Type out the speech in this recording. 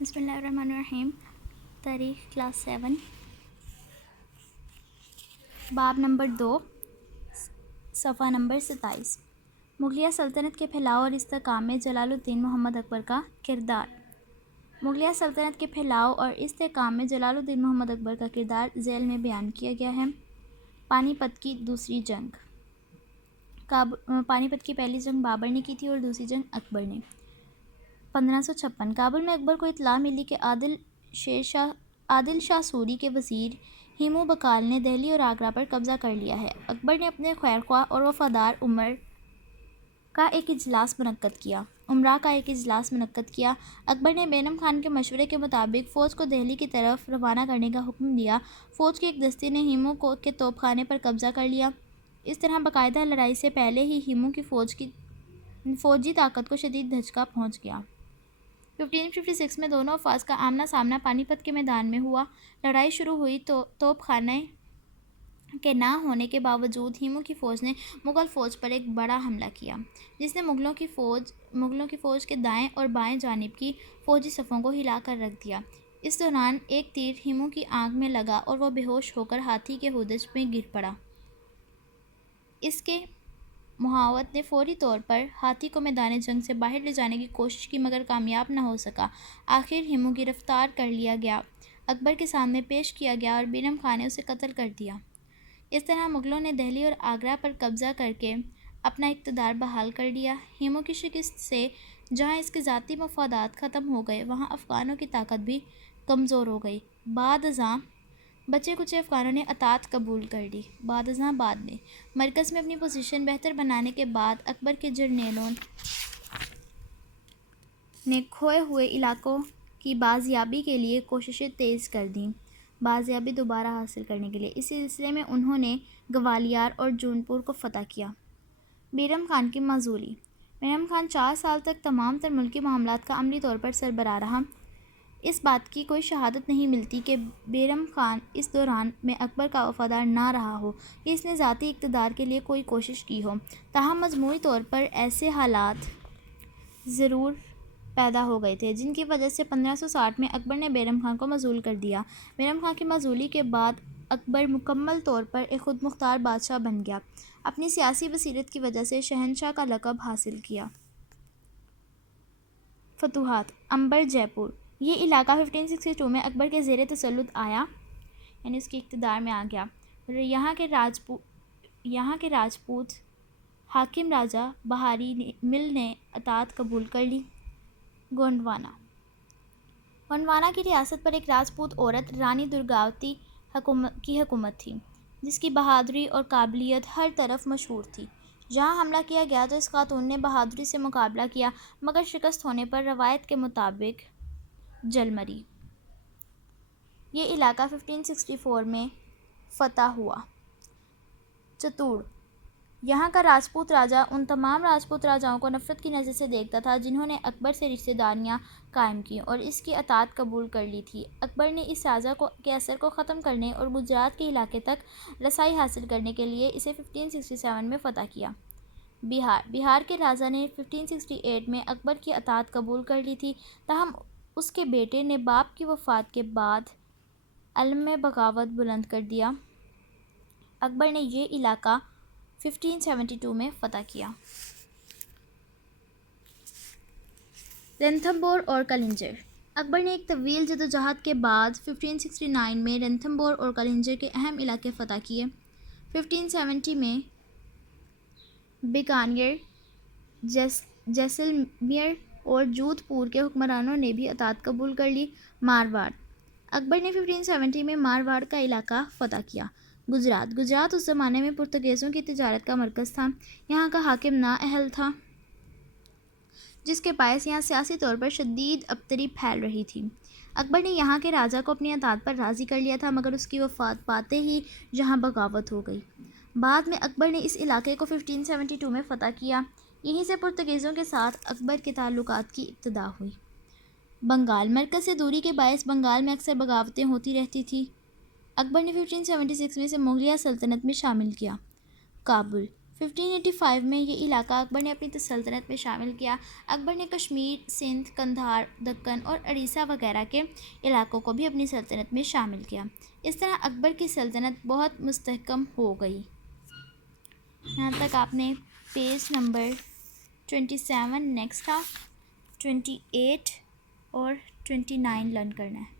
بسم اللہ الرحمن الرحیم۔ تاریخ کلاس 7، باب نمبر 2، صفحہ نمبر 27۔ مغلیہ سلطنت کے پھیلاؤ اور استحکام میں جلال الدین محمد اکبر کا کردار۔ مغلیہ سلطنت کے پھیلاؤ اور استحکام میں جلال الدین محمد اکبر کا کردار ذیل میں بیان کیا گیا ہے۔ پانی پت کی دوسری جنگ۔ پانی پت کی پہلی جنگ بابر نے کی تھی اور دوسری جنگ اکبر نے۔ 1556 کابل میں اکبر کو اطلاع ملی کہ عادل شاہ سوری کے وزیر ہیمو بقال نے دہلی اور آگرہ پر قبضہ کر لیا ہے۔ اکبر نے اپنے خیرخواہ اور وفادار امراء کا ایک اجلاس منعقد کیا۔ اکبر نے بینم خان کے مشورے کے مطابق فوج کو دہلی کی طرف روانہ کرنے کا حکم دیا۔ فوج کی ایک دستے نے ہیمو کے توپ خانے پر قبضہ کر لیا۔ اس طرح باقاعدہ لڑائی سے پہلے ہی ہیمو کی فوجی طاقت کو شدید دھچکا پہنچ گیا۔ 1556 میں دونوں افواج کا آمنا سامنا پانی پت کے میدان میں ہوا۔ لڑائی شروع ہوئی تو توپ خانے کے نہ ہونے کے باوجود ہیمو کی فوج نے مغل فوج پر ایک بڑا حملہ کیا، جس نے مغلوں کی فوج کے دائیں اور بائیں جانب کی فوجی صفوں کو ہلا کر رکھ دیا۔ اس دوران ایک تیر ہیمو کی آنکھ میں لگا اور وہ بے ہوش ہو کر ہاتھی کے ہودج میں گر پڑا۔ اس کے محاوت نے فوری طور پر ہاتھی کو میدان جنگ سے باہر لے جانے کی کوشش کی مگر کامیاب نہ ہو سکا۔ آخر ہیمو گرفتار کر لیا گیا، اکبر کے سامنے پیش کیا گیا اور بینم خان نے اسے قتل کر دیا۔ اس طرح مغلوں نے دہلی اور آگرہ پر قبضہ کر کے اپنا اقتدار بحال کر لیا۔ ہیمو کی شکست سے جہاں اس کے ذاتی مفادات ختم ہو گئے، وہاں افغانوں کی طاقت بھی کمزور ہو گئی۔ بعد ازاں بچے کچے افغانوں نے اطاعت قبول کر لی۔ بعد میں مرکز میں اپنی پوزیشن بہتر بنانے کے بعد اکبر کے جرنیلوں نے کھوئے ہوئے علاقوں کی بازیابی کے لیے کوششیں تیز کر دیں۔ بازیابی دوبارہ حاصل کرنے کے لیے اس سلسلے میں انہوں نے گوالیار اور جونپور کو فتح کیا۔ بیرم خان کی معزولی۔ بیرم خان 4 سال تک تمام تر ملکی معاملات کا عملی طور پر سربراہ رہا۔ اس بات کی کوئی شہادت نہیں ملتی کہ بیرم خان اس دوران میں اکبر کا وفادار نہ رہا ہو یا اس نے ذاتی اقتدار کے لیے کوئی کوشش کی ہو، تاہم مجموعی طور پر ایسے حالات ضرور پیدا ہو گئے تھے جن کی وجہ سے 1560 میں اکبر نے بیرم خان کو معزول کر دیا۔ بیرم خان کی معزولی کے بعد اکبر مکمل طور پر ایک خود مختار بادشاہ بن گیا۔ اپنی سیاسی بصیرت کی وجہ سے شہنشاہ کا لقب حاصل کیا۔ فتوحات۔ امبر جے پور۔ یہ علاقہ 1562 میں اکبر کے زیر تسلط آیا، یعنی اس کے اقتدار میں آ گیا۔ یہاں کے راجپوت حاکم راجہ بہاری مل نے اطاعت قبول کر لی۔ گونڈوانا۔ گونڈوانا کی ریاست پر ایک راجپوت عورت رانی درگاوتی کی حکومت تھی، جس کی بہادری اور قابلیت ہر طرف مشہور تھی۔ جہاں حملہ کیا گیا تو اس خاتون نے بہادری سے مقابلہ کیا مگر شکست ہونے پر روایت کے مطابق جل مری۔ یہ علاقہ 1564 میں فتح ہوا۔ چتور۔ یہاں کا راجپوت راجہ ان تمام راجپوت راجاؤں کو نفرت کی نظر سے دیکھتا تھا جنہوں نے اکبر سے رشتہ داریاں قائم کیں اور اس کی اطاعت قبول کر لی تھی۔ اکبر نے اس راجہ کے اثر کو ختم کرنے اور گجرات کے علاقے تک رسائی حاصل کرنے کے لیے اسے 1567 میں فتح کیا۔ بہار۔ بہار کے راجہ نے 1568 میں اکبر کی اطاعت قبول کر لی تھی، تاہم اس کے بیٹے نے باپ کی وفات کے بعد عزم میں بغاوت بلند کر دیا۔ اکبر نے یہ علاقہ 1572 میں فتح کیا۔ رنتھمبور اور کلنجر۔ اکبر نے ایک طویل جدوجہد کے بعد 1569 میں رنتھمبور اور کلنجر کے اہم علاقے فتح کیے۔ 1570 میں بیکانیر، جیسلمیر اور جودھ پور کے حکمرانوں نے بھی اطاعت قبول کر لی۔ مارواڑ۔ اکبر نے 1570 میں مارواڑ کا علاقہ فتح کیا۔ گجرات۔ گجرات اس زمانے میں پرتگیزوں کی تجارت کا مرکز تھا۔ یہاں کا حاکم نااہل تھا، جس کے باعث یہاں سیاسی طور پر شدید ابتری پھیل رہی تھی۔ اکبر نے یہاں کے راجہ کو اپنی اطاعت پر راضی کر لیا تھا مگر اس کی وفات پاتے ہی یہاں بغاوت ہو گئی۔ بعد میں اکبر نے اس علاقے کو 1572 میں فتح کیا۔ یہیں سے پرتگیزوں کے ساتھ اکبر کے تعلقات کی ابتدا ہوئی۔ بنگال۔ مرکز سے دوری کے باعث بنگال میں اکثر بغاوتیں ہوتی رہتی تھیں۔ اکبر نے 1576 میں اسے مغلیہ سلطنت میں شامل کیا۔ کابل۔ 1585 میں یہ علاقہ اکبر نے اپنی سلطنت میں شامل کیا۔ اکبر نے کشمیر، سندھ، قندھار، دکن اور اڑیسہ وغیرہ کے علاقوں کو بھی اپنی سلطنت میں شامل کیا۔ اس طرح اکبر کی سلطنت بہت مستحکم ہو گئی۔ یہاں تک آپ نے پیج نمبر 27 نیکسٹ 28 اور 29 لرن کرنا ہے۔